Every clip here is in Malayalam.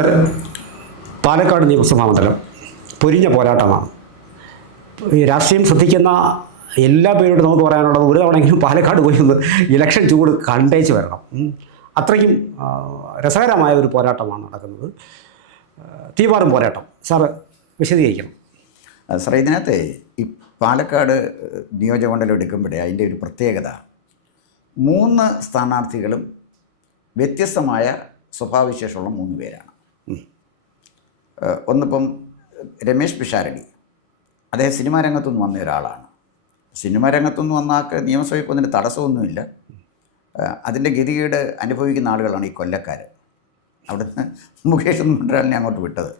സർ, പാലക്കാട് നിയമസഭാ മണ്ഡലം പൊരിഞ്ഞ പോരാട്ടമാണ്. ഈ രാഷ്ട്രീയം ശ്രദ്ധിക്കുന്ന എല്ലാ പേരോടും നമുക്ക് പറയാനുള്ളത് ഒരു തവണയെങ്കിലും പാലക്കാട് പോയി ഒന്ന് ഇലക്ഷൻ ചൂട് കണ്ടേച്ച് വരണം. അത്രയ്ക്കും രസകരമായ ഒരു പോരാട്ടമാണ് നടക്കുന്നത്. തീവാറും പോരാട്ടം. സാറ് വിശദീകരിക്കണം. സാർ, ഇതിനകത്ത് ഈ പാലക്കാട് നിയോജകമണ്ഡലം എടുക്കുമ്പോഴേ അതിൻ്റെ ഒരു പ്രത്യേകത, 3 സ്ഥാനാർത്ഥികളും വ്യത്യസ്തമായ സ്വഭാവവിശേഷമുള്ള 3 പേരാണ്. ഒന്നിപ്പം രമേശ് പിഷാരടി, അദ്ദേഹം സിനിമാ രംഗത്തുനിന്ന് വന്ന ഒരാളാണ്. സിനിമാ രംഗത്തുനിന്ന് വന്നാക്ക് നിയമസഭയിൽ പോകുന്നതിന് തടസ്സമൊന്നുമില്ല. അതിൻ്റെ ഗതികേട് അനുഭവിക്കുന്ന ആളുകളാണ് ഈ കൊല്ലക്കാർ. അവിടുന്ന് മുകേഷ് മണ്ഡലിനെ അങ്ങോട്ട് വിട്ടത്.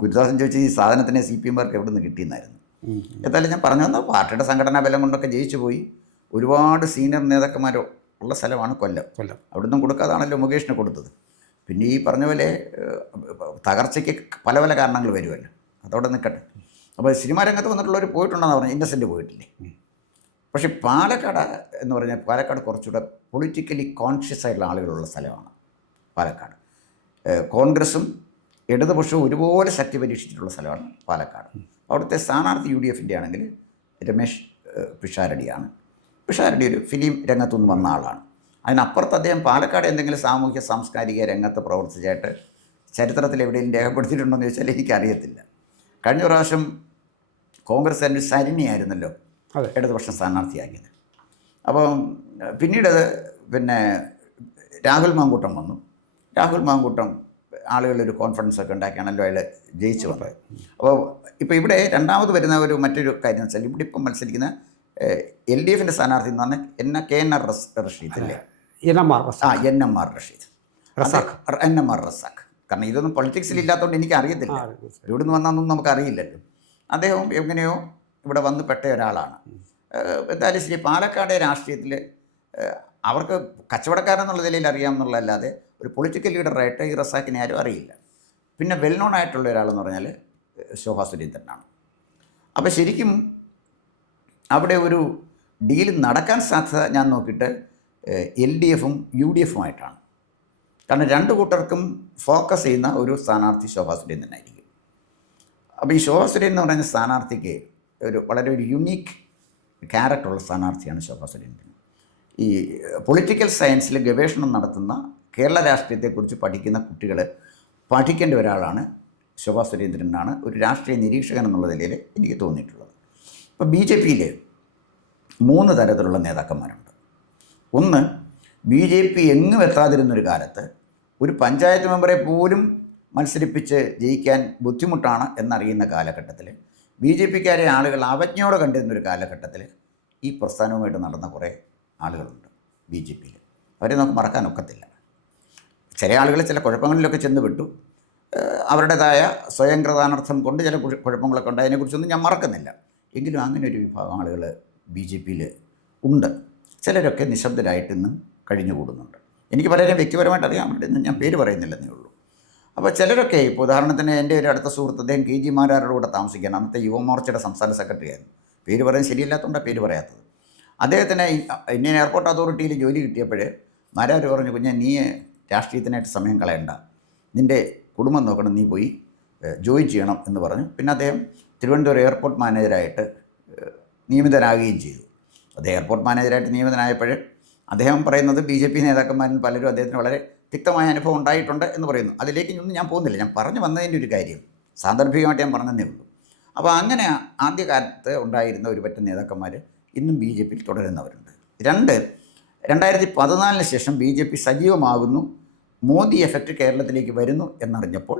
ഗുരുദാസൻ ചോദിച്ചാൽ ഈ സാധനത്തിനെ CPM-കാർക്ക് എവിടെ നിന്ന് കിട്ടിയെന്നായിരുന്നു. എന്തായാലും ഞാൻ പറഞ്ഞു വന്ന പാർട്ടിയുടെ സംഘടനാ ബലം കൊണ്ടൊക്കെ ജയിച്ചു പോയി. ഒരുപാട് സീനിയർ നേതാക്കന്മാർ ഉള്ള സ്ഥലമാണ് കൊല്ലം. അവിടുന്ന് കൊടുക്കാതാണല്ലോ മുകേഷിന് കൊടുത്തത്. പിന്നെ ഈ പറഞ്ഞ പോലെ തകർച്ചയ്ക്ക് പല പല കാരണങ്ങൾ വരുമല്ലോ, അതവിടെ നിൽക്കട്ടെ. അപ്പോൾ സിനിമാ രംഗത്ത് വന്നിട്ടുള്ളവർ പോയിട്ടുണ്ടെന്ന് പറഞ്ഞു, ഇന്നസെൻ്റ് പോയിട്ടില്ലേ. പക്ഷേ പാലക്കാട് എന്ന് പറഞ്ഞാൽ പാലക്കാട് കുറച്ചുകൂടെ പൊളിറ്റിക്കലി കോൺഷ്യസ് ആയിട്ടുള്ള ആളുകളുള്ള സ്ഥലമാണ് പാലക്കാട്. കോൺഗ്രസും ഇടതുപക്ഷവും ഒരുപോലെ ശക്തി പരീക്ഷിച്ചിട്ടുള്ള സ്ഥലമാണ് പാലക്കാട്. അവിടുത്തെ സ്ഥാനാർത്ഥി UDF-ൻ്റെ ആണെങ്കിൽ രമേശ് പിഷാരടിയാണ്. പിഷാരടി ഒരു ഫിലിം രംഗത്തുനിന്ന് വന്ന ആളാണ്. അതിനപ്പുറത്ത് അദ്ദേഹം പാലക്കാട് എന്തെങ്കിലും സാമൂഹ്യ സാംസ്കാരിക രംഗത്ത് പ്രവർത്തിച്ചായിട്ട് ചരിത്രത്തിൽ എവിടെയും രേഖപ്പെടുത്തിയിട്ടുണ്ടോ എന്ന് ചോദിച്ചാൽ എനിക്കറിയത്തില്ല. കഴിഞ്ഞ പ്രാവശ്യം കോൺഗ്രസ് തന്നെ സരിണിയായിരുന്നല്ലോ ഇടതുപക്ഷം സ്ഥാനാർത്ഥിയാക്കിയത്. അപ്പം പിന്നീട് രാഹുൽ മാങ്കൂട്ടം വന്നു. രാഹുൽ മാങ്കൂട്ടം ആളുകളൊരു കോൺഫിഡൻസൊക്കെ ഉണ്ടാക്കിയാണല്ലോ അയാൾ ജയിച്ചു വന്നത്. അപ്പോൾ ഇപ്പോൾ ഇവിടെ രണ്ടാമത് വരുന്ന മറ്റൊരു കാര്യം എന്ന് വെച്ചാൽ ഇവിടെ ഇപ്പം മത്സരിക്കുന്ന LDF-ൻ്റെ സ്ഥാനാർത്ഥി എന്ന് പറഞ്ഞാൽ KNR റഷീദ് അല്ലേ, NMR റസാഖ്. കാരണം ഇതൊന്നും പൊളിറ്റിക്സിൽ ഇല്ലാത്തതുകൊണ്ട് എനിക്ക് അറിയത്തില്ല, ഇവിടെ നിന്ന് വന്നാന്നൊന്നും നമുക്കറിയില്ലല്ലോ. അദ്ദേഹം എങ്ങനെയോ ഇവിടെ വന്ന് പെട്ട ഒരാളാണ്. എന്തായാലും ശരി, പാലക്കാട് രാഷ്ട്രീയത്തിൽ അവർക്ക് കച്ചവടക്കാരെന്നുള്ള നിലയിൽ അറിയാമെന്നുള്ളതല്ലാതെ ഒരു പൊളിറ്റിക്കൽ ലീഡറായിട്ട് ഈ റസാഖിനെ ആരും അറിയില്ല. പിന്നെ വെൽ നോൺ ആയിട്ടുള്ള ഒരാളെന്ന് പറഞ്ഞാൽ ശോഭാ സുരേന്ദ്രനാണ്. അപ്പോൾ ശരിക്കും അവിടെ ഒരു ഡീൽ നടക്കാൻ സാധ്യത ഞാൻ നോക്കിയിട്ട് LDF-ഉം UDF-ഉമായിട്ടാണ്. കാരണം 2 കൂട്ടർക്കും ഫോക്കസ് ചെയ്യുന്ന ഒരു സ്ഥാനാർത്ഥി ശോഭാ സുരേന്ദ്രനായിരിക്കും. അപ്പോൾ ഈ ശോഭാ സുരേന്ദ്രൻ എന്ന് പറയുന്ന സ്ഥാനാർത്ഥിക്ക് വളരെ ഒരു യുണീക്ക് ക്യാരക്ടറുള്ള സ്ഥാനാർത്ഥിയാണ് ശോഭാ സുരേന്ദ്രൻ. ഈ പൊളിറ്റിക്കൽ സയൻസിൽ ഗവേഷണം നടത്തുന്ന കേരള രാഷ്ട്രീയത്തെക്കുറിച്ച് പഠിക്കുന്ന കുട്ടികൾ പഠിക്കേണ്ട ഒരാളാണ് ശോഭാ സുരേന്ദ്രനാണ് ഒരു രാഷ്ട്രീയ നിരീക്ഷകൻ എന്നുള്ള നിലയിൽ എനിക്ക് തോന്നിയിട്ടുള്ളത്. ഇപ്പോൾ BJP-യിൽ 3 തരത്തിലുള്ള നേതാക്കന്മാരുണ്ട്. ഒന്ന്, BJP എങ്ങും എത്താതിരുന്നൊരു കാലത്ത് ഒരു പഞ്ചായത്ത് മെമ്പറെ പോലും മത്സരിപ്പിച്ച് ജയിക്കാൻ ബുദ്ധിമുട്ടാണ് എന്നറിയുന്ന കാലഘട്ടത്തിൽ BJP-ക്കാരെ ആളുകൾ അവജ്ഞയോടെ കണ്ടിരുന്നൊരു കാലഘട്ടത്തിൽ ഈ പ്രസ്ഥാനവുമായിട്ട് നടന്ന കുറേ ആളുകളുണ്ട് BJP-യിൽ. അവരെ നമുക്ക് മറക്കാനൊക്കത്തില്ല. ചില ആളുകൾ ചില കുഴപ്പങ്ങളിലൊക്കെ ചെന്ന് വിട്ടു, അവരുടേതായ സ്വയം കൃതാനർത്ഥം കൊണ്ട് ചില കുഴപ്പങ്ങളൊക്കെ ഉണ്ട്, അതിനെക്കുറിച്ചൊന്നും ഞാൻ മറക്കുന്നില്ല. എങ്കിലും അങ്ങനെ ഒരു വിഭാഗം ആളുകൾ BJP-യിൽ ഉണ്ട്. ചിലരൊക്കെ നിശബ്ദരായിട്ട് ഇന്നും കഴിഞ്ഞുകൂടുന്നുണ്ട്. എനിക്ക് പലരും വ്യക്തിപരമായിട്ട് അറിയാൻ വേണ്ടി ഞാൻ പേര് പറയുന്നില്ലെന്നേ ഉള്ളൂ. അപ്പോൾ ചിലരൊക്കെ, ഇപ്പോൾ ഉദാഹരണത്തിന് എൻ്റെ ഒരു അടുത്ത സുഹൃത്ത്, അദ്ദേഹം KG മാരാരുടെ കൂടെ താമസിക്കാൻ, അന്നത്തെ യുവമോർച്ചയുടെ സംസ്ഥാന സെക്രട്ടറി ആയിരുന്നു. പേര് പറയുന്നത് ശരിയല്ലാത്തതുകൊണ്ടാണ് പേര് പറയാത്തത്. അദ്ദേഹത്തിന് ഇന്ത്യൻ എയർപോർട്ട് അതോറിറ്റിയിൽ ജോലി കിട്ടിയപ്പോൾ മാരാർ പറഞ്ഞു, കുഞ്ഞെ നീ രാഷ്ട്രീയത്തിനായിട്ട് സമയം കളയണ്ട, നിൻ്റെ കുടുംബം നോക്കണം, നീ പോയി ജോയിൻ ചെയ്യണം എന്ന് പറഞ്ഞു. പിന്നെ അദ്ദേഹം തിരുവനന്തപുരം എയർപോർട്ട് മാനേജരായിട്ട് നിയമിതനാകുകയും ചെയ്തു. അദ്ദേഹം എയർപോർട്ട് മാനേജരായിട്ട് നിയമിതനായപ്പോൾ അദ്ദേഹം പറയുന്നത് BJP നേതാക്കന്മാരിൽ പലരും അദ്ദേഹത്തിന് വളരെ തിക്തമായ അനുഭവം ഉണ്ടായിട്ടുണ്ട് എന്ന് പറയുന്നു. അതിലേക്ക് ഒന്നും ഞാൻ പോകുന്നില്ല, ഞാൻ പറഞ്ഞു വന്നതിൻ്റെ ഒരു കാര്യം സാന്ദർഭികമായിട്ട് ഞാൻ പറഞ്ഞതേ ഉള്ളൂ. അപ്പോൾ അങ്ങനെ ആദ്യകാലത്ത് ഉണ്ടായിരുന്ന ഒരു പറ്റം നേതാക്കന്മാർ ഇന്നും BJP-യിൽ തുടരുന്നവരുണ്ട്. 2014 ശേഷം BJP സജീവമാകുന്നു, മോദി എഫക്റ്റ് കേരളത്തിലേക്ക് വരുന്നു എന്നറിഞ്ഞപ്പോൾ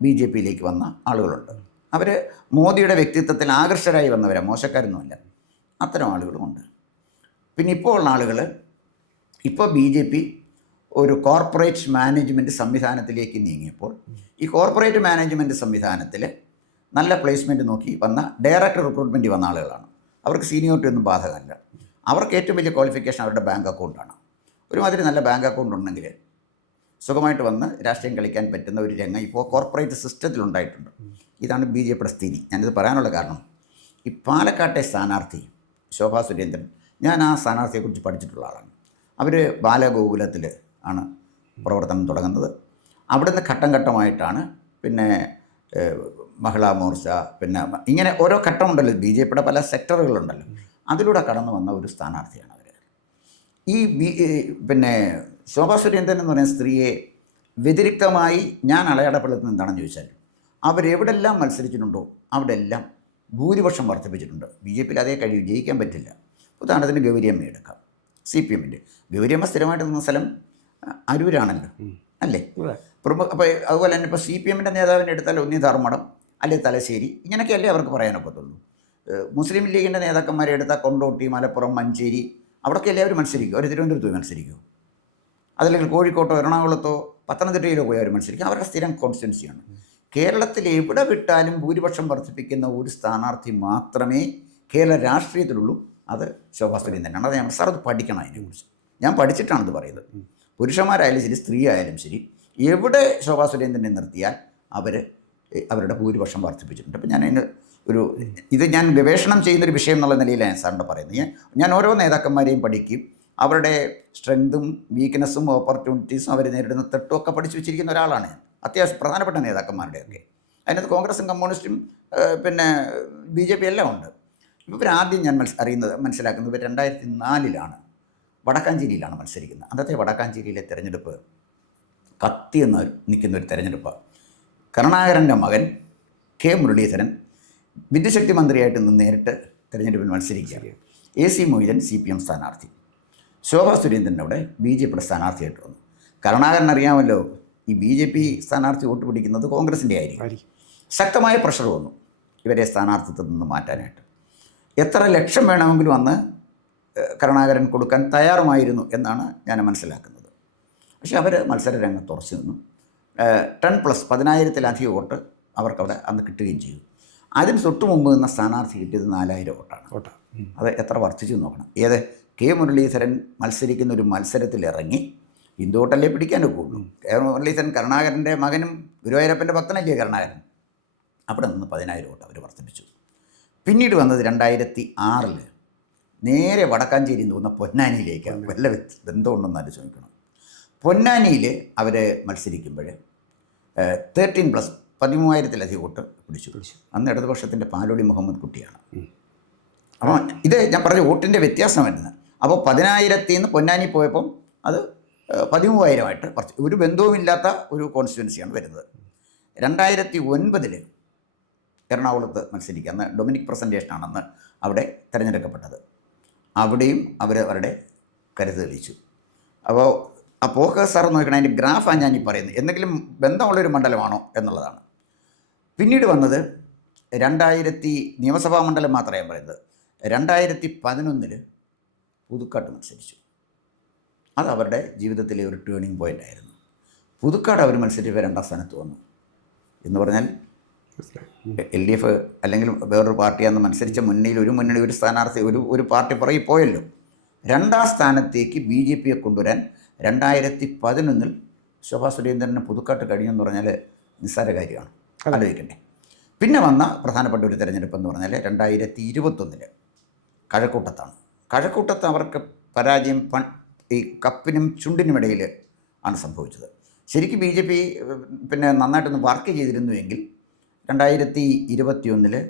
BJP-യിലേക്ക് വന്ന ആളുകളുണ്ട്. അവർ മോദിയുടെ വ്യക്തിത്വത്തിൽ ആകർഷകരായി വന്നവരാണ്, മോശക്കാരൊന്നുമല്ല. അത്തരം ആളുകളുമുണ്ട്. പിന്നെ ഇപ്പോൾ ഉള്ള ആളുകൾ, ഇപ്പോൾ BJP ഒരു കോർപ്പറേറ്റ് മാനേജ്മെൻറ്റ് സംവിധാനത്തിലേക്ക് നീങ്ങിയപ്പോൾ ഈ കോർപ്പറേറ്റ് മാനേജ്മെൻറ്റ് സംവിധാനത്തിൽ നല്ല പ്ലേസ്മെൻറ്റ് നോക്കി വന്ന ഡയറക്ടർ റിക്രൂട്ട്മെൻറ്റ് വന്ന ആളുകളാണ്. അവർക്ക് സീനിയോറിറ്റി ഒന്നും ബാധകമല്ല. അവർക്ക് ഏറ്റവും വലിയ ക്വാളിഫിക്കേഷൻ അവരുടെ ബാങ്ക് അക്കൗണ്ടാണ്. ഒരുമാതിരി നല്ല ബാങ്ക് അക്കൗണ്ട് ഉണ്ടെങ്കിൽ സുഖമായിട്ട് വന്ന് രാഷ്ട്രീയം കളിക്കാൻ പറ്റുന്ന ഒരു രംഗം ഇപ്പോൾ കോർപ്പറേറ്റ് സിസ്റ്റത്തിലുണ്ടായിട്ടുണ്ട്. ഇതാണ് BJP-യുടെ സ്ഥിതി. ഞാനിത് പറയാനുള്ള കാരണം, ഈ പാലക്കാട്ടെ സ്ഥാനാർത്ഥി ശോഭാ സുരേന്ദ്രൻ, ഞാൻ ആ സ്ഥാനാർത്ഥിയെക്കുറിച്ച് പഠിച്ചിട്ടുള്ള ആളാണ്. അവർ ബാലഗോകുലത്തിൽ ആണ് പ്രവർത്തനം തുടങ്ങുന്നത്. അവിടുന്ന് ഘട്ടം ഘട്ടമായിട്ടാണ് പിന്നെ മഹിളാ മോർച്ച, പിന്നെ ഇങ്ങനെ ഓരോ ഘട്ടമുണ്ടല്ലോ, ബി ജെ പിയുടെ പല സെക്ടറുകളുണ്ടല്ലോ, അതിലൂടെ കടന്നു വന്ന ഒരു സ്ഥാനാർത്ഥിയാണ് അവർ. ഈ പിന്നെ ശോഭാ സുരേന്ദ്രൻ എന്ന് പറയുന്ന സ്ത്രീയെ വ്യതിരിക്തമായി ഞാൻ അടയാളപ്പെടുത്തുന്നത് എന്താണെന്ന് ചോദിച്ചാൽ, അവരെവിടെല്ലാം മത്സരിച്ചിട്ടുണ്ടോ അവിടെ എല്ലാം ഭൂരിപക്ഷം വർദ്ധിപ്പിച്ചിട്ടുണ്ട്. ബി ജെ പിയിൽ അതേ കഴിവ്, ജയിക്കാൻ പറ്റില്ല. ഉദാഹരണത്തിന് ഗൗരിയമ്മ എടുക്കാം, CPM-ൻ്റെ ഗൗരിയമ്മ സ്ഥിരമായിട്ട് നിന്ന സ്ഥലം അരൂരാണല്ലോ, അല്ലേ? അപ്പോൾ അതുപോലെ തന്നെ ഇപ്പോൾ CPM-ൻ്റെ നേതാവിനെ എടുത്താൽ ഒന്നി ധർമ്മടം, അല്ലെങ്കിൽ തലശ്ശേരി, ഇങ്ങനെയൊക്കെയല്ലേ അവർക്ക് പറയാനൊക്കത്തുള്ളൂ. മുസ്ലിം ലീഗിൻ്റെ നേതാക്കന്മാരെ എടുത്താൽ കൊണ്ടോട്ടി, മലപ്പുറം, മഞ്ചേരി, അവിടെയൊക്കെയല്ലേ അവർ മത്സരിക്കും. അവർ തിരുവനന്തപുരത്ത് മത്സരിക്കുമോ? അതല്ലെങ്കിൽ കോഴിക്കോട്ടോ എറണാകുളത്തോ പത്തനംതിട്ടയിലോ പോയി അവർ മത്സരിക്കും. അവരുടെ സ്ഥിരം കോൺസ്റ്റിറ്റ്യുവൻസിയാണ്. കേരളത്തിൽ എവിടെ വിട്ടാലും ഭൂരിപക്ഷം വർദ്ധിപ്പിക്കുന്ന ഒരു സ്ഥാനാർത്ഥി മാത്രമേ കേരള രാഷ്ട്രീയത്തിലുള്ളൂ. അത് ശോഭാ സുരേന്ദ്രൻ തന്നെയാണ്. അത് ഞാൻ സാർ അത് പഠിക്കണം, അതിനെക്കുറിച്ച് ഞാൻ പഠിച്ചിട്ടാണിത് പറയുന്നത്. പുരുഷന്മാരായാലും ശരി, സ്ത്രീ ആയാലും ശരി, എവിടെ ശോഭാ സുരേന്ദ്രനെ നിർത്തിയാൽ അവരുടെ ഭൂരിപക്ഷം വർദ്ധിപ്പിച്ചിട്ടുണ്ട്. അപ്പം ഞാൻ അതിന് ഇത് ഞാൻ ഗവേഷണം ചെയ്യുന്നൊരു വിഷയം എന്നുള്ള നിലയിലാണ് സാറിൻ്റെ പറയുന്നത്. ഞാൻ ഓരോ നേതാക്കന്മാരെയും പഠിക്കും, അവരുടെ സ്ട്രെങ്തും വീക്ക്നെസ്സും ഓപ്പർച്യൂണിറ്റീസും അവർ നേരിടുന്ന തെട്ടുമൊക്കെ പഠിച്ചു വെച്ചിരിക്കുന്ന ഒരാളാണ് ഞാൻ. അത്യാവശ്യം പ്രധാനപ്പെട്ട നേതാക്കന്മാരുടെയൊക്കെ അതിനകത്ത് കോൺഗ്രസും കമ്മ്യൂണിസ്റ്റും പിന്നെ BJP എല്ലാം ഉണ്ട്. ഇവരാദ്യം ഞാൻ മനസ്സിലാക്കുന്നത് 2004 വടക്കാഞ്ചേരിയിലാണ് മത്സരിക്കുന്നത്. അന്നത്തെ വടക്കാഞ്ചേരിയിലെ തെരഞ്ഞെടുപ്പ് കത്തിയെന്ന് നിൽക്കുന്ന ഒരു തെരഞ്ഞെടുപ്പാണ്. കരുണാകരൻ്റെ മകൻ K. മുരളീധരൻ വിദ്യുശക്തി മന്ത്രിയായിട്ട് നിന്ന് നേരിട്ട് തെരഞ്ഞെടുപ്പിൽ മത്സരിക്കുകയാണ്. AC മൊയ്തൻ CPM സ്ഥാനാർത്ഥി, ശോഭാ സുരേന്ദ്രൻ അവിടെ BJPയുടെ സ്ഥാനാർത്ഥിയായിട്ട് വന്നു. കരുണാകരൻ അറിയാമല്ലോ, ഈ BJP സ്ഥാനാർത്ഥി വോട്ട് പിടിക്കുന്നത് കോൺഗ്രസിൻ്റെ ആയിരിക്കും. ശക്തമായ പ്രഷർ വന്നു ഇവരെ സ്ഥാനാർത്ഥിത്വത്തിൽ നിന്ന് മാറ്റാനായിട്ട്. എത്ര ലക്ഷം വേണമെങ്കിലും അന്ന് കരുണാകരൻ കൊടുക്കാൻ തയ്യാറുമായിരുന്നു എന്നാണ് ഞാൻ മനസ്സിലാക്കുന്നത്. പക്ഷേ അവർ മത്സര രംഗത്ത് ഉറച്ചു നിന്നു. 10+10,000-ലധികം വോട്ട് അവർക്കവിടെ അന്ന് കിട്ടുകയും ചെയ്തു. അതിന് തൊട്ട് മുമ്പ് നിന്ന സ്ഥാനാർത്ഥി കിട്ടിയത് 4,000 വോട്ടാണ്. അത് എത്ര വർദ്ധിച്ചു നോക്കണം. K. മുരളീധരൻ മത്സരിക്കുന്ന ഒരു മത്സരത്തിലിറങ്ങി ഹിന്ദുവോട്ടല്ലേ പിടിക്കാനൊക്കെ ഉള്ളൂ. K. മുരളീധരൻ കരുണാകരൻ്റെ മകനും ഗുരുവായൂരപ്പൻ്റെ ഭക്തനല്ലേ കരുണാകരൻ. അവിടെ നിന്ന് 10,000 വോട്ട് അവർ വർദ്ധിപ്പിച്ചു. പിന്നീട് വന്നത് 2006 നേരെ വടക്കാഞ്ചേരി തോന്നുന്ന പൊന്നാനിയിലേക്കാണ്. വല്ല ബന്ധമുണ്ടെന്ന് ആലോചിക്കണം. പൊന്നാനിയിൽ അവർ മത്സരിക്കുമ്പോൾ 13+13,000-ലധികം വോട്ട് പിടിച്ചു. അന്ന് ഇടതുപക്ഷത്തിൻ്റെ പാലോടി മുഹമ്മദ് കുട്ടിയാണ്. അപ്പോൾ ഇത് ഞാൻ പറഞ്ഞ വോട്ടിൻ്റെ വ്യത്യാസം വരുന്നത്. അപ്പോൾ 10,000-ൽ നിന്ന് പൊന്നാനി പോയപ്പം അത് 13,000-ആയിട്ട് കുറച്ച് ഒരു ബന്ധവുമില്ലാത്ത ഒരു കോൺസ്റ്റിറ്റ്യുവൻസിയാണ് വരുന്നത്. 2009 എറണാകുളത്ത് മത്സരിക്കുക. അന്ന് ഡൊമിനിക് പ്രസൻറ്റേഷനാണെന്ന് അവിടെ തിരഞ്ഞെടുക്കപ്പെട്ടത്. അവിടെയും അവരുടെ കരുത്ത് തെളിയിച്ചു. അപ്പോൾ ആ പോക്ക് സാർ നോക്കണം, അതിൻ്റെ ഗ്രാഫാണ് ഞാൻ ഈ പറയുന്നത്. എന്തെങ്കിലും ബന്ധമുള്ളൊരു മണ്ഡലമാണോ എന്നുള്ളതാണ്. പിന്നീട് വന്നത് 2000 നിയമസഭാ മണ്ഡലം മാത്രമേ ഞാൻ പറയുന്നത്. 2011 പുതുക്കാട്ട് മത്സരിച്ചു. അത് അവരുടെ ജീവിതത്തിലെ ഒരു ടേണിംഗ് പോയിൻ്റ് ആയിരുന്നു. പുതുക്കാട് അവർ മത്സരിച്ചപ്പോൾ 2ാം സ്ഥാനത്ത് വന്നു എന്ന് പറഞ്ഞാൽ LDF അല്ലെങ്കിൽ വേറൊരു പാർട്ടിയാണെന്ന് മത്സരിച്ച മുന്നണി ഒരു സ്ഥാനാർത്ഥി ഒരു പാർട്ടി പുറകെ പോയല്ലോ. 2ാം സ്ഥാനത്തേക്ക് BJPയെ കൊണ്ടുവരാൻ 2011 ശോഭാ സുരേന്ദ്രന് പുതുക്കാട്ട് കഴിഞ്ഞെന്ന് പറഞ്ഞാൽ നിസ്സാര കാര്യമാണ്, ആലോചിക്കണ്ടേ. പിന്നെ വന്ന പ്രധാനപ്പെട്ട ഒരു തിരഞ്ഞെടുപ്പ് എന്ന് പറഞ്ഞാൽ 2021 കഴക്കൂട്ടത്താണ്. കഴക്കൂട്ടത്ത് അവർക്ക് പരാജയം ഈ കപ്പിനും ചുണ്ടിനുമിടയിൽ ആണ് സംഭവിച്ചത്. ശരിക്കും BJP പിന്നെ നന്നായിട്ടൊന്ന് വർക്ക് ചെയ്തിരുന്നുവെങ്കിൽ 2021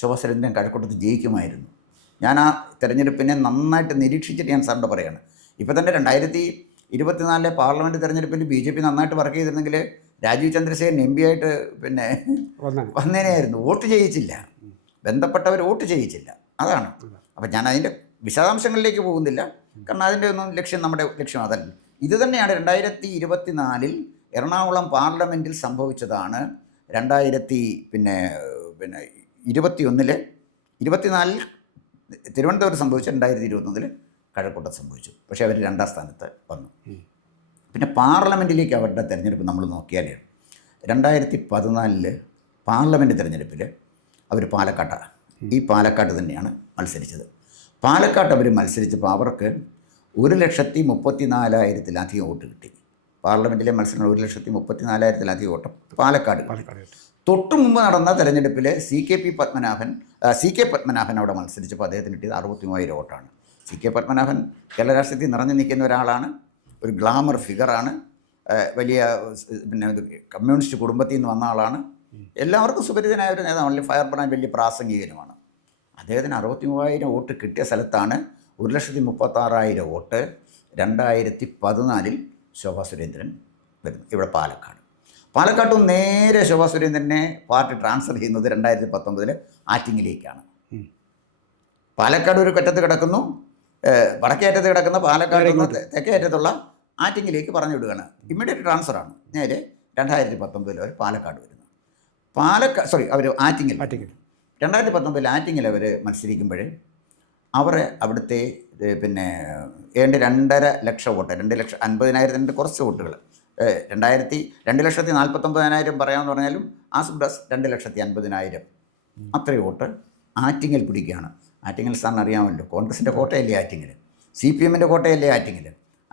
ശോഭാ സുരേന്ദ്രൻ കഴക്കൂട്ടത്ത് ജയിക്കുമായിരുന്നു. ഞാൻ ആ തെരഞ്ഞെടുപ്പിനെ നന്നായിട്ട് നിരീക്ഷിച്ചിട്ട് ഞാൻ സാറിൻ്റെ പറയുകയാണ്. ഇപ്പോൾ തന്നെ 2024 പാർലമെൻറ്റ് തെരഞ്ഞെടുപ്പിൽ BJP നന്നായിട്ട് വർക്ക് ചെയ്തിരുന്നെങ്കിൽ രാജീവ് ചന്ദ്രശേഖരൻ MP ആയിട്ട് പിന്നെ വന്നേനെയായിരുന്നു. വോട്ട് ചെയ്യിച്ചില്ല, ബന്ധപ്പെട്ടവർ വോട്ട് ചെയ്യിച്ചില്ല. അതാണ്. അപ്പം ഞാൻ അതിൻ്റെ വിശദാംശങ്ങളിലേക്ക് പോകുന്നില്ല, കാരണം അതിൻ്റെ ഒന്നും നമ്മുടെ ലക്ഷ്യം അതല്ല. ഇത് തന്നെയാണ് 2024 എറണാകുളം പാർലമെൻറ്റിൽ സംഭവിച്ചതാണ്. 2024 തിരുവനന്തപുരത്ത് സംഭവിച്ച 2021 കഴക്കൂട്ടത്ത് സംഭവിച്ചു. പക്ഷേ അവർ 2ാം സ്ഥാനത്ത് വന്നു. പിന്നെ പാർലമെൻറ്റിലേക്ക് അവരുടെ തിരഞ്ഞെടുപ്പ് നമ്മൾ നോക്കിയാൽ 2014 പാർലമെൻറ്റ് തിരഞ്ഞെടുപ്പിൽ അവർ ഈ പാലക്കാട് തന്നെയാണ് മത്സരിച്ചത്. പാലക്കാട് അവർ മത്സരിച്ചപ്പോൾ അവർക്ക് 1,34,000-ലധികം വോട്ട് കിട്ടി. പാർലമെൻറ്റിലെ മത്സരങ്ങൾ 1,34,000-ലധികം വോട്ട് പാലക്കാട്. തൊട്ടു മുമ്പ് നടന്ന തെരഞ്ഞെടുപ്പിൽ CK പത്മനാഭൻ അവിടെ മത്സരിച്ചപ്പോൾ അദ്ദേഹത്തിന് കിട്ടിയത് 63,000 വോട്ടാണ്. CK പത്മനാഭൻ കേരള രാഷ്ട്രീയത്തിൽ നിറഞ്ഞു നിൽക്കുന്ന ഒരാളാണ്, ഒരു ഗ്ലാമർ ഫിഗറാണ്. വലിയ പിന്നെ കമ്മ്യൂണിസ്റ്റ് കുടുംബത്തിൽ നിന്ന് വന്ന ആളാണ്. എല്ലാവർക്കും സുപരിചിതനായ ഒരു നേതാവ്. അല്ലെങ്കിൽ ഫയർ ബ്രാൻഡ് വലിയ പ്രാസംഗികനുമാണ്. അദ്ദേഹത്തിന് 63,000 വോട്ട് കിട്ടിയ സ്ഥലത്താണ് 1,36,000 വോട്ട് 2014 ശോഭാ സുരേന്ദ്രൻ വരുന്നത്. ഇവിടെ പാലക്കാട്ട് നേരെ ശോഭാ സുരേന്ദ്രനെ പാർട്ടി ട്രാൻസ്ഫർ ചെയ്യുന്നത് 2019 ആറ്റിങ്ങിലേക്കാണ്. പാലക്കാട് ഒരു കറ്റത്ത് കിടക്കുന്നു, വടക്കേറ്റത്ത് കിടക്കുന്ന പാലക്കാട് തെക്കേ അറ്റത്തുള്ള ആറ്റിങ്ങിലേക്ക് പറഞ്ഞു വിടുകയാണ്. ഇമ്മീഡിയറ്റ് ട്രാൻസ്ഫറാണ്. നേരെ 2019 അവർ പാലക്കാട് വരുന്നു. അവർ ആറ്റിങ്ങിൽ 2019 ആറ്റിങ്ങിൽ അവർ മത്സരിക്കുമ്പോൾ അവർ അവിടുത്തെ പിന്നെ 2.5 ലക്ഷം വോട്ട്, 2,50,000 കുറച്ച് വോട്ടുകൾ, 2,49,000 പറയാമെന്ന് പറഞ്ഞാലും ആസുബ്ദാസ് 2,50,000 അത്രയും വോട്ട് ആറ്റിങ്ങൽ പിടിക്കുകയാണ്. ആറ്റിങ്ങൽ സാറിന് അറിയാമല്ലോ, കോൺഗ്രസിൻ്റെ കോട്ടയല്ലേ ആറ്റിങ്ങൽ, CPM-ൻ്റെ കോട്ടയല്ലേ ആറ്റിങ്ങൽ.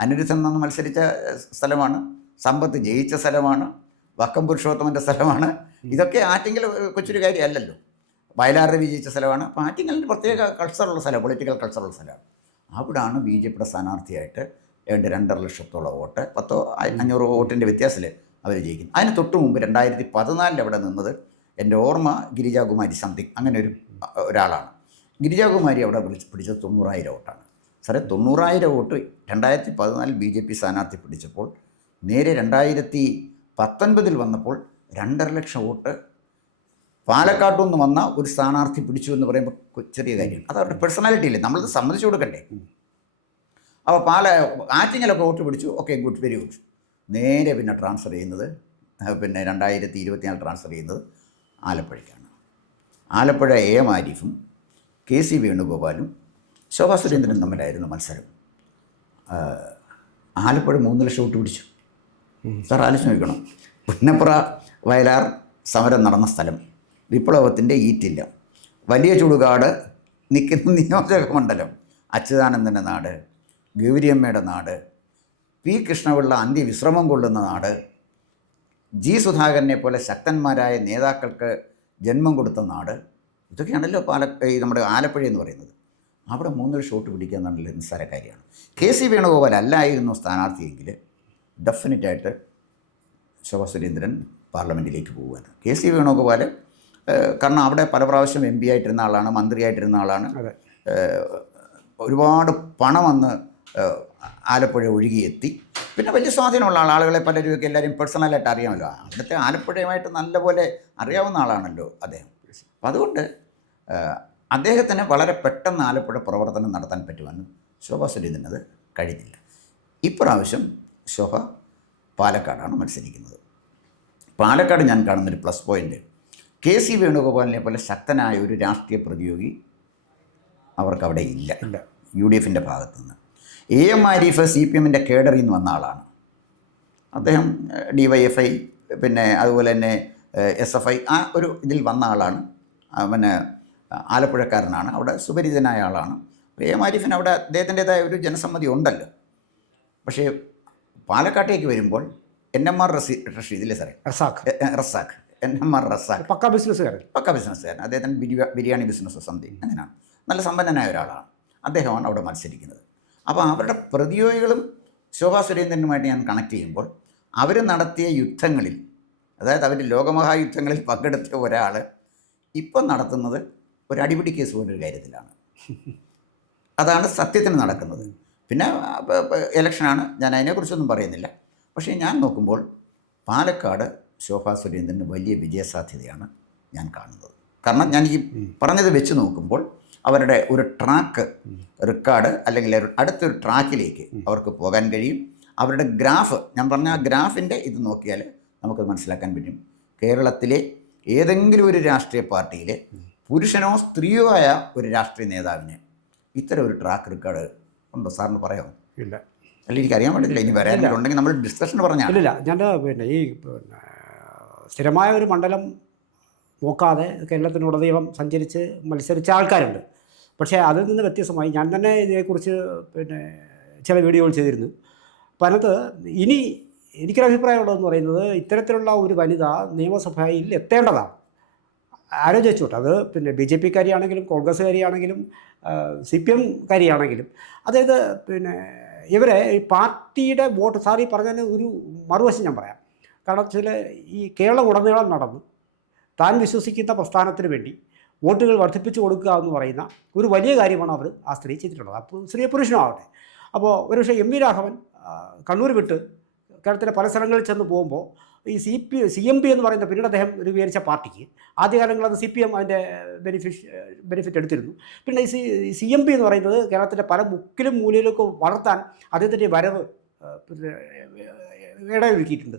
അനിരുദ്ധൻ നിന്ന് മത്സരിച്ച സ്ഥലമാണ്, സമ്പത്ത് ജയിച്ച സ്ഥലമാണ്, വക്കം പുരുഷോത്തമൻ്റെ സ്ഥലമാണ്. ഇതൊക്കെ ആറ്റിങ്ങൽ കൊച്ചൊരു കാര്യമല്ലല്ലോ. വയലാറിൽ വിജയിച്ച സ്ഥലമാണ്. അപ്പോൾ ആറ്റിങ്ങലിൻ്റെ പ്രത്യേക കൾച്ചറുള്ള സ്ഥലം, പൊളിറ്റിക്കൽ കൾച്ചറുള്ള സ്ഥലമാണ്. അവിടാണ് BJPയുടെ സ്ഥാനാർത്ഥിയായിട്ട് 2.5 ലക്ഷത്തോളം വോട്ട്, 500 വോട്ടിൻ്റെ വ്യത്യാസത്തിൽ അവർ ജയിക്കും. അതിന് തൊട്ട് മുമ്പ് 2014 അവിടെ നിന്നത് എൻ്റെ ഓർമ്മ ഗിരിജാകുമാരി സംതിങ് അങ്ങനെ ഒരാളാണ്. ഗിരിജാകുമാരി അവിടെ പിടിച്ചത് 90,000 വോട്ടാണ്. സാറേ 90,000 വോട്ട് 2014 BJP സ്ഥാനാർത്ഥി പിടിച്ചപ്പോൾ നേരെ 2019 വന്നപ്പോൾ 2.5 ലക്ഷം വോട്ട് പാലക്കാട്ടു നിന്ന് വന്ന ഒരു സ്ഥാനാർത്ഥി പിടിച്ചു എന്ന് പറയുമ്പോൾ ചെറിയ കാര്യമാണ്. അത് അവരുടെ പേഴ്സണാലിറ്റി ഇല്ലേ, നമ്മളത് സമ്മതിച്ചു കൊടുക്കണ്ടേ. അപ്പോൾ ആറ്റിങ്ങലൊക്കെ വോട്ട് പിടിച്ചു, ഓക്കെ ഗുഡ്, വെരി ഗുഡ്. നേരെ പിന്നെ ട്രാൻസ്ഫർ ചെയ്യുന്നത് 2024 ട്രാൻസ്ഫർ ചെയ്യുന്നത് ആലപ്പുഴയ്ക്കാണ്. ആലപ്പുഴ AM ആരിഫും KC വേണുഗോപാലും ശോഭാ സുരേന്ദ്രനും തമ്മിലായിരുന്നു മത്സരം. ആലപ്പുഴ 3 ലക്ഷം വോട്ട് പിടിച്ചു. സാർ ആലോചിച്ച് നോക്കണം. പുന്നപ്ര വയലാർ സമരം നടന്ന സ്ഥലം, വിപ്ലവത്തിൻ്റെ ഈറ്റില്ല, വലിയ ചുടുകാട് നിൽക്കുന്ന നിയോജക മണ്ഡലം, അച്യുതാനന്ദൻ്റെ നാട്, ഗൗരിയമ്മയുടെ നാട്, P. കൃഷ്ണപിള്ള അന്ത്യവിശ്രമം കൊള്ളുന്ന നാട്, G. സുധാകരനെ പോലെ ശക്തന്മാരായ നേതാക്കൾക്ക് ജന്മം കൊടുത്ത നാട്. ഇതൊക്കെയാണല്ലോ നമ്മുടെ ആലപ്പുഴ എന്ന് പറയുന്നത്. അവിടെ 3 ലക്ഷം വോട്ട് പിടിക്കുക എന്നുള്ള നിസ്സാര കാര്യമാണ്. KC വേണുഗോപാൽ അല്ലായിരുന്നു സ്ഥാനാർത്ഥിയെങ്കിൽ ഡെഫിനറ്റായിട്ട് ശോഭാ സുരേന്ദ്രൻ പാർലമെൻറ്റിലേക്ക് പോവുകയാണ്. KC വേണുഗോപാൽ കാരണം അവിടെ പല പ്രാവശ്യം MP ആയിട്ടിരുന്ന ആളാണ്, മന്ത്രിയായിട്ടിരുന്ന ആളാണ്. ഒരുപാട് പണം അന്ന് ആലപ്പുഴ ഒഴുകിയെത്തി. പിന്നെ വലിയ സ്വാധീനമുള്ള ആളുകളെ പലരുമൊക്കെ എല്ലാവരും പേഴ്സണലായിട്ട് അറിയാമല്ലോ. അവിടുത്തെ ആലപ്പുഴയുമായിട്ട് നല്ലപോലെ അറിയാവുന്ന ആളാണല്ലോ അദ്ദേഹം. അപ്പം അതുകൊണ്ട് അദ്ദേഹത്തിന് വളരെ പെട്ടെന്ന് ആലപ്പുഴ പ്രവർത്തനം നടത്താൻ പറ്റുമെന്ന് ശോഭാ സുരേന്ദ്രനത് കഴിഞ്ഞില്ല. ഇപ്രാവശ്യം ശോഭ പാലക്കാടാണ് മത്സരിക്കുന്നത്. പാലക്കാട് ഞാൻ കാണുന്നൊരു പ്ലസ് പോയിൻ്റ്, KC വേണുഗോപാലിനെ പോലെ ശക്തനായ ഒരു രാഷ്ട്രീയ പ്രതിയോഗി അവർക്കവിടെ ഇല്ല UDFൻ്റെ ഭാഗത്തു നിന്ന്. AM ആരിഫ് CPM-ൻ്റെ കേഡറിൽ നിന്ന് വന്ന ആളാണ്. അദ്ദേഹം DYFI പിന്നെ അതുപോലെ തന്നെ SFI ആ ഒരു ഇതിൽ വന്ന ആളാണ്. പിന്നെ ആലപ്പുഴക്കാരനാണ്, അവിടെ സുപരിചിതനായ ആളാണ്. AM ആരിഫിന് അവിടെ അദ്ദേഹത്തിൻ്റെതായ ഒരു ജനസമ്മതി ഉണ്ടല്ലോ. പക്ഷേ പാലക്കാട്ടേക്ക് വരുമ്പോൾ NMR റഷീദില്ലേ സാറേ, റസാഖ് NMR റസാഖ് പക്ക ബിസിനസ്സുകാരൻ. അദ്ദേഹത്തിന് ബിരിയാണി ബിസിനസ് സംതിങ് അങ്ങനെയാണ്, നല്ല സമ്പന്നനായ ഒരാളാണ്. അദ്ദേഹമാണ് അവിടെ മത്സരിക്കുന്നത്. അപ്പോൾ അവരുടെ പ്രതിയോഗികളും ശോഭാ സുരേന്ദ്രനുമായിട്ട് ഞാൻ കണക്ട് ചെയ്യുമ്പോൾ അവർ നടത്തിയ യുദ്ധങ്ങളിൽ, അതായത് അവർ ലോകമഹായുദ്ധങ്ങളിൽ പങ്കെടുത്ത ഒരാൾ ഇപ്പം നടത്തുന്നത് ഒരു അടിപിടി കേസ് പോലൊരു കാര്യത്തിലാണ്. അതാണ് സത്യത്തിന് നടക്കുന്നത്. പിന്നെ ഇലക്ഷനാണ്, ഞാൻ അതിനെക്കുറിച്ചൊന്നും പറയുന്നില്ല. പക്ഷേ ഞാൻ നോക്കുമ്പോൾ പാലക്കാട് ശോഭാ സുരേന്ദ്രന് വലിയ വിജയസാധ്യതയാണ് ഞാൻ കാണുന്നത്. കാരണം ഞാൻ ഈ പറഞ്ഞത് വെച്ച് നോക്കുമ്പോൾ അവരുടെ ഒരു ട്രാക്ക് റെക്കോർഡ് അല്ലെങ്കിൽ അടുത്തൊരു ട്രാക്കിലേക്ക് അവർക്ക് പോകാൻ കഴിയും. അവരുടെ ഗ്രാഫ്, ഞാൻ പറഞ്ഞ ആ ഗ്രാഫിൻ്റെ ഇത് നോക്കിയാൽ നമുക്കത് മനസ്സിലാക്കാൻ പറ്റും. കേരളത്തിലെ ഏതെങ്കിലും ഒരു രാഷ്ട്രീയ പാർട്ടിയിലെ പുരുഷനോ സ്ത്രീയോ ആയ ഒരു രാഷ്ട്രീയ നേതാവിന് ഇത്തരം ഒരു ട്രാക്ക് റെക്കോർഡ് ഉണ്ടോ സാറിന് പറയാമോ? ഇല്ല. അല്ല, എനിക്കറിയാൻ പറ്റില്ല. ഇനി വരാനുണ്ടെങ്കിൽ നമ്മൾ ഡിസ്കഷൻ പറഞ്ഞാൽ. ഇല്ല, ഞാൻ പിന്നെ ഈ സ്ഥിരമായ ഒരു മണ്ഡലം നോക്കാതെ കേരളത്തിനുടനീളം സഞ്ചരിച്ച് മത്സരിച്ച ആൾക്കാരുണ്ട്. പക്ഷേ അതിൽ നിന്ന് വ്യത്യസ്തമായി ഞാൻ തന്നെ ഇതിനെക്കുറിച്ച് പിന്നെ ചില വീഡിയോകൾ ചെയ്തിരുന്നു. അപ്പം അതിനകത്ത് ഇനി എനിക്കൊരഭിപ്രായമുള്ളതെന്ന് പറയുന്നത്, ഇത്തരത്തിലുള്ള ഒരു വനിത നിയമസഭയിൽ എത്തേണ്ടതാണ്. ആലോചിച്ചോട്ടെ, അത് പിന്നെ BJP കാരിയാണെങ്കിലും കോൺഗ്രസ്സുകാരിയാണെങ്കിലും CPM കാരിയാണെങ്കിലും, അതായത് പിന്നെ ഇവരെ ഈ പാർട്ടിയുടെ വോട്ട്, സാർ ഈ പറഞ്ഞതിന് ഒരു മറുവശം ഞാൻ പറയാം. കാരണം ചില ഈ കേരളം ഉടനീളം നടന്ന് താൻ വിശ്വസിക്കുന്ന പ്രസ്ഥാനത്തിന് വേണ്ടി വോട്ടുകൾ വർദ്ധിപ്പിച്ചു കൊടുക്കുക എന്ന് പറയുന്ന ഒരു വലിയ കാര്യമാണ് അവർ ആ സ്ത്രീ ചെയ്തിട്ടുള്ളത്. അപ്പോൾ സ്ത്രീ പുരുഷനാവട്ടെ. അപ്പോൾ ഒരുപക്ഷെ എം വി രാഘവൻ കണ്ണൂർ വിട്ട് കേരളത്തിലെ പല സ്ഥലങ്ങളിൽ ചെന്ന് പോകുമ്പോൾ ഈ CMP എന്ന് പറയുന്ന പിന്നീട് അദ്ദേഹം രൂപീകരിച്ച പാർട്ടിക്ക് ആദ്യകാലങ്ങളിൽ അത് CPM അതിൻ്റെ ബെനിഫിറ്റ് എടുത്തിരുന്നു. പിന്നെ ഈ CMP എന്ന് പറയുന്നത് കേരളത്തിൻ്റെ പല മുക്കിലും മൂലയിലൊക്കെ വളർത്താൻ അദ്ദേഹത്തിൻ്റെ വരവ് പിന്നെ ഇടയൊരുക്കിയിട്ടുണ്ട്.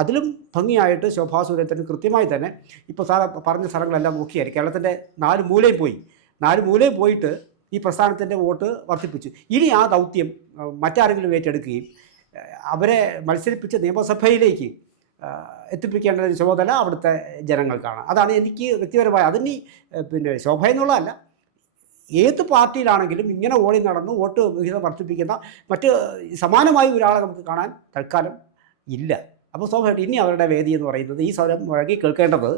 അതിലും ഭംഗിയായിട്ട് ശോഭാ സുരേന്ദ്രൻ കൃത്യമായി തന്നെ ഇപ്പോൾ സാർ പറഞ്ഞ സ്ഥലങ്ങളെല്ലാം നോക്കിയാൽ കേരളത്തിൻ്റെ 4 മൂലയിൽ പോയിട്ട് ഈ പ്രസ്ഥാനത്തിൻ്റെ വോട്ട് വർദ്ധിപ്പിച്ചു. ഇനി ആ ദൗത്യം മറ്റാരെങ്കിലും ഏറ്റെടുക്കുകയും അവരെ മത്സരിപ്പിച്ച് നിയമസഭയിലേക്ക് എത്തിപ്പിക്കേണ്ട ഒരു ചുമതല അവിടുത്തെ ജനങ്ങൾക്കാണ്. അതാണ് എനിക്ക് വ്യക്തിപരമായ, അതിന് പിന്നെ ശോഭ എന്നുള്ളതല്ല, ഏത് പാർട്ടിയിലാണെങ്കിലും ഇങ്ങനെ ഓടി നടന്ന് വോട്ട് വിഹിതം വർദ്ധിപ്പിക്കുന്ന മറ്റ് സമാനമായ ഒരാളെ നമുക്ക് കാണാൻ തൽക്കാലം ഇല്ല. അപ്പോൾ സ്വാഭാവികമായിട്ട് ഇനി അവരുടെ വേദി എന്ന് പറയുന്നത് ഈ സ്വരം മുഴങ്ങി കേൾക്കേണ്ടത്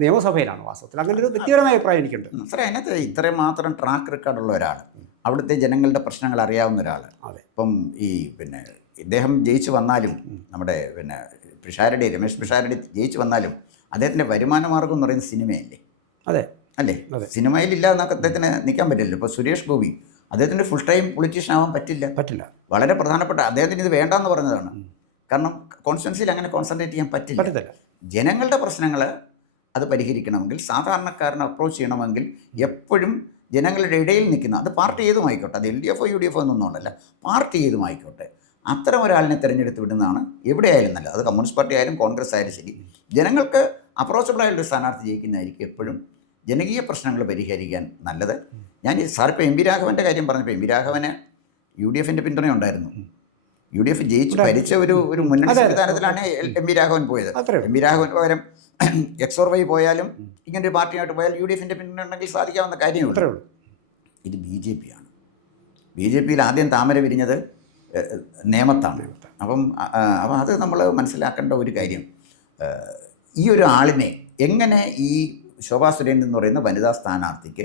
നിയമസഭയിലാണ്. വാസ്തവത്തിൽ അങ്ങനെ ഒരു വ്യക്തിപരമായ അഭിപ്രായം എനിക്കുണ്ട്. സാറേ, അതിനകത്ത് ഇത്രയും മാത്രം ട്രാക്ക് റെക്കോർഡുള്ള ഒരാൾ, അവിടുത്തെ ജനങ്ങളുടെ പ്രശ്നങ്ങൾ അറിയാവുന്ന ഒരാൾ. അതെ. ഇപ്പം ഈ പിന്നെ ഇദ്ദേഹം ജയിച്ചു വന്നാലും, നമ്മുടെ പിന്നെ രമേശ് പിഷാരടി ജയിച്ചു വന്നാലും അദ്ദേഹത്തിൻ്റെ വരുമാന മാർഗം എന്ന് പറയുന്നത് സിനിമയല്ലേ? അതെ അല്ലേ? സിനിമയിലില്ലാതെ നമുക്ക് അദ്ദേഹത്തിന് നിൽക്കാൻ പറ്റില്ലല്ലോ. ഇപ്പോൾ സുരേഷ് ഗോപി അദ്ദേഹത്തിൻ്റെ ഫുൾ ടൈം പൊളിറ്റീഷ്യൻ ആവാൻ പറ്റില്ല. വളരെ പ്രധാനപ്പെട്ട, അദ്ദേഹത്തിന് ഇത് വേണ്ടെന്ന് പറഞ്ഞതാണ്. കാരണം കോൺസ്റ്റിറ്റ്യുവൻസിയിൽ അങ്ങനെ കോൺസെൻട്രേറ്റ് ചെയ്യാൻ പറ്റില്ല. ജനങ്ങളുടെ പ്രശ്നങ്ങൾ അത് പരിഹരിക്കണമെങ്കിൽ, സാധാരണക്കാരനെ അപ്രോച്ച് ചെയ്യണമെങ്കിൽ എപ്പോഴും ജനങ്ങളുടെ ഇടയിൽ നിൽക്കുന്ന, അത് പാർട്ടി ഏതുമായിക്കോട്ടെ, അത് LDF UDF എന്നൊന്നുമല്ല, പാർട്ടി ഏതുമായിക്കോട്ടെ, അത്തരം ഒരാളിനെ തിരഞ്ഞെടുത്ത് വിടുന്നതാണ് എവിടെയായാലും നല്ലത്. അത് കമ്മ്യൂണിസ്റ്റ് പാർട്ടി ആയാലും കോൺഗ്രസ് ആയാലും ശരി. ജനങ്ങൾക്ക് അപ്രോച്ചബിളായിട്ടുള്ള സ്ഥാനാർത്ഥി ജയിക്കുന്നതായിരിക്കും എപ്പോഴും ജനകീയ പ്രശ്നങ്ങൾ പരിഹരിക്കാൻ നല്ലത്. ഞാൻ സാറിപ്പോൾ എം വി രാഘവൻ്റെ കാര്യം പറഞ്ഞപ്പോൾ, എം വി രാഘവന് UDFൻ്റെ പിന്തുണ ഉണ്ടായിരുന്നു. UDF ജയിച്ച് ഭരിച്ച ഒരു മുന്നണി സംവിധാനത്തിലാണ് എം വി രാഘവൻ പോയത്. എം വി രാഘവൻ പകരം XOR Y പോയാലും ഇങ്ങനൊരു പാർട്ടിയായിട്ട് പോയാൽ UDFൻ്റെ പിന്തുണ ഉണ്ടെങ്കിൽ സാധിക്കാവുന്ന കാര്യമുള്ളൂ. ഇത് BJP ആണ്. BJPയിൽ ആദ്യം താമര വിരിഞ്ഞത് നേമത്താണ്. അപ്പം അത് നമ്മൾ മനസ്സിലാക്കേണ്ട ഒരു കാര്യം, ഈ ഒരു ആളിനെ എങ്ങനെ ഈ ശോഭാ സുരേന്ദ്രൻ എന്ന് പറയുന്ന വനിതാ സ്ഥാനാർത്ഥിക്ക്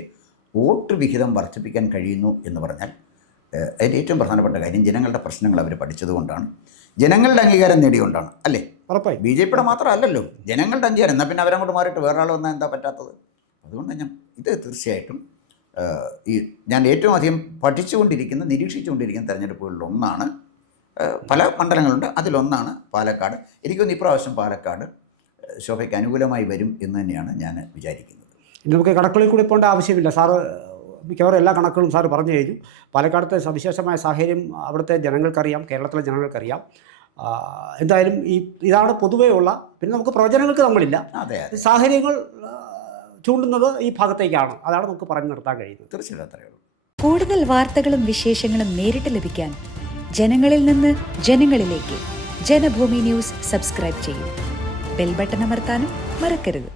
വോട്ട് വിഹിതം വർദ്ധിപ്പിക്കാൻ കഴിയുന്നു എന്ന് പറഞ്ഞാൽ അതിൻ്റെ ഏറ്റവും പ്രധാനപ്പെട്ട കാര്യം ജനങ്ങളുടെ പ്രശ്നങ്ങൾ അവർ പഠിച്ചതുകൊണ്ടാണ്, ജനങ്ങളുടെ അംഗീകാരം നേടിയുകൊണ്ടാണ്. അല്ലേ? ഉറപ്പായി. BJPയുടെ മാത്രമല്ലല്ലോ, ജനങ്ങളുടെ അംഗീകാരം. എന്നാൽ പിന്നെ അവരങ്ങോട്ട് മാറിയിട്ട് വേറൊരാൾ വന്നാൽ എന്താ പറ്റാത്തത്? അതുകൊണ്ട് ഇത് തീർച്ചയായിട്ടും ഞാൻ ഏറ്റവും അധികം നിരീക്ഷിച്ചുകൊണ്ടിരിക്കുന്ന തെരഞ്ഞെടുപ്പുകളിലൊന്നാണ്. പല മണ്ഡലങ്ങളുണ്ട്, അതിലൊന്നാണ് പാലക്കാട്. എനിക്കൊന്ന് ഇപ്രാവശ്യം പാലക്കാട് ശോഭയ്ക്ക് അനുകൂലമായി വരും എന്ന് തന്നെയാണ് ഞാൻ വിചാരിക്കുന്നത്. ഇനി നമുക്ക് കണക്കുകളിൽ കൂടി പോകേണ്ട ആവശ്യമില്ല. സാറ് മിക്കവാറും എല്ലാ കണക്കുകളും സാറ് പറഞ്ഞു കഴിഞ്ഞു. പാലക്കാടത്തെ സവിശേഷമായ സാഹചര്യം അവിടുത്തെ ജനങ്ങൾക്കറിയാം, കേരളത്തിലെ ജനങ്ങൾക്കറിയാം. എന്തായാലും ഇതാണ് പൊതുവേ ഉള്ള, പിന്നെ നമുക്ക് പ്രവചനങ്ങൾക്ക് നമ്മളില്ല. അതെ, സാഹചര്യങ്ങൾ ചൂണ്ടുന്നത് ഈ ഭാഗത്തേക്കാണ്. അതാണ് നമുക്ക് പറഞ്ഞു നിർത്താൻ കഴിയുന്നത്. തീർച്ചയായും അത്രയേ ഉള്ളൂ. കൂടുതൽ വാർത്തകളും വിശേഷങ്ങളും നേരിട്ട് ലഭിക്കാൻ ജനങ്ങളിൽ നിന്ന് ജനങ്ങളിലേക്ക് ജനഭൂമി ന്യൂസ് സബ്സ്ക്രൈബ് ചെയ്യൂ. ബെൽ ബട്ടൺ അമർത്താനും മറക്കരുത്.